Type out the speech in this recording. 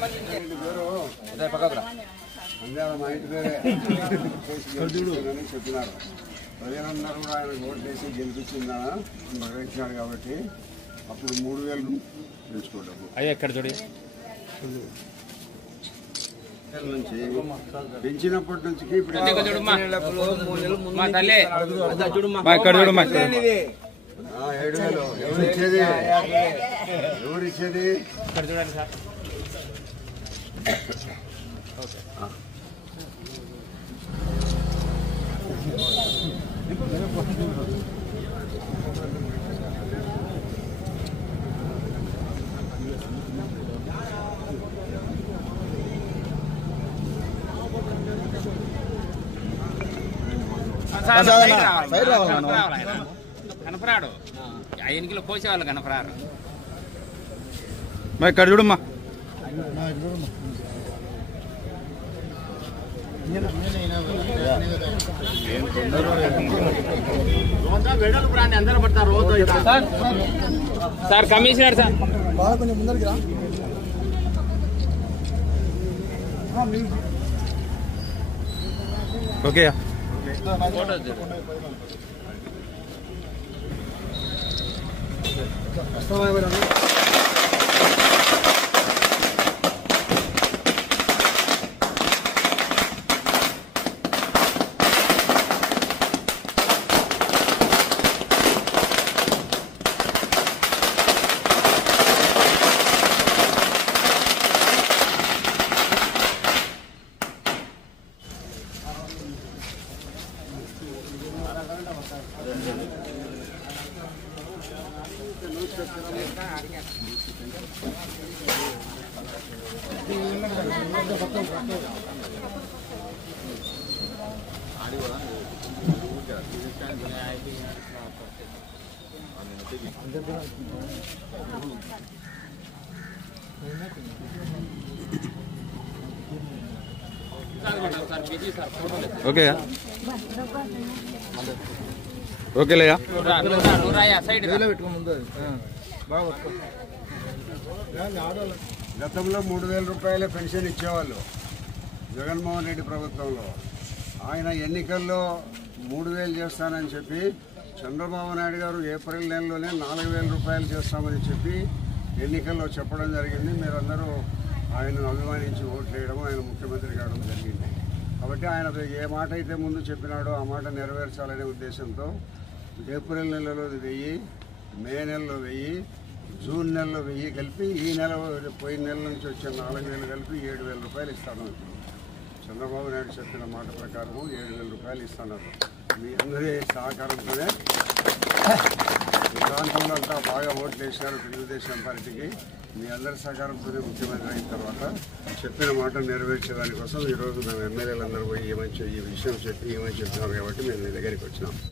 మా ఇంటి పేరే చెప్పినారు. ప్రజలందరూ కూడా ఆయన ఓట్లేసి గెలిపించిందని ప్రకటించినాడు కాబట్టి అప్పుడు 3000 పెంచుకోవడం ఎక్కడ చూడి నుంచి పెంచినప్పటి నుంచి ఇప్పుడు 7 ఎవరు ఇచ్చేది ఇక్కడ చూడండి సార్. కనపరాడు 5 కిలో కోసేవాళ్ళు కనపరారు. ఇక్కడ చూడమ్మా. అందరూ పడతారు సార్. కమిషనర్ సార్ కొంచెం ముందరికి రా. ఓకే ఓకే ఓకేలేయా. గతంలో 3000 రూపాయల పెన్షన్ ఇచ్చేవాళ్ళు జగన్మోహన్ రెడ్డి ప్రభుత్వంలో. ఆయన ఎన్నికల్లో 3000 చేస్తానని చెప్పి చంద్రబాబు నాయుడు గారు ఏప్రిల్ నెలలోనే 4000 రూపాయలు చేస్తామని చెప్పి ఎన్నికల్లో చెప్పడం జరిగింది. మీరందరూ ఆయనను అభిమానించి ఓట్లు వేయడం, ఆయన ముఖ్యమంత్రి కావడం జరిగింది. కాబట్టి ఆయన ఏ మాట అయితే ముందు చెప్పినాడో ఆ మాట నెరవేర్చాలనే ఉద్దేశంతో ఏప్రిల్ నెలలో 1000, మే నెలలో 1000, జూన్ నెలలో 1000 కలిపి ఈ నెల పోయిన నెల నుంచి వచ్చే 4000 కలిపి 7000 రూపాయలు ఇస్తాను. చంద్రబాబు నాయుడు చెప్పిన మాట ప్రకారం 7000 రూపాయలు ఇస్తున్నారు. మీ అందరి సహకారంతోనే ఈ ప్రాంతంలో అంతా బాగా ఓట్లు వేసినారు తెలుగుదేశం పార్టీకి. మీ అందరి సహకారంతోనే ముఖ్యమంత్రి అయిన తర్వాత చెప్పిన మాట నెరవేర్చేదానికోసం ఈరోజు మేము ఎమ్మెల్యేలందరూ పోయి ఈ విషయం చెప్పి ఏమని చెప్పినారు కాబట్టి మేము మీ దగ్గరికి వచ్చినాం.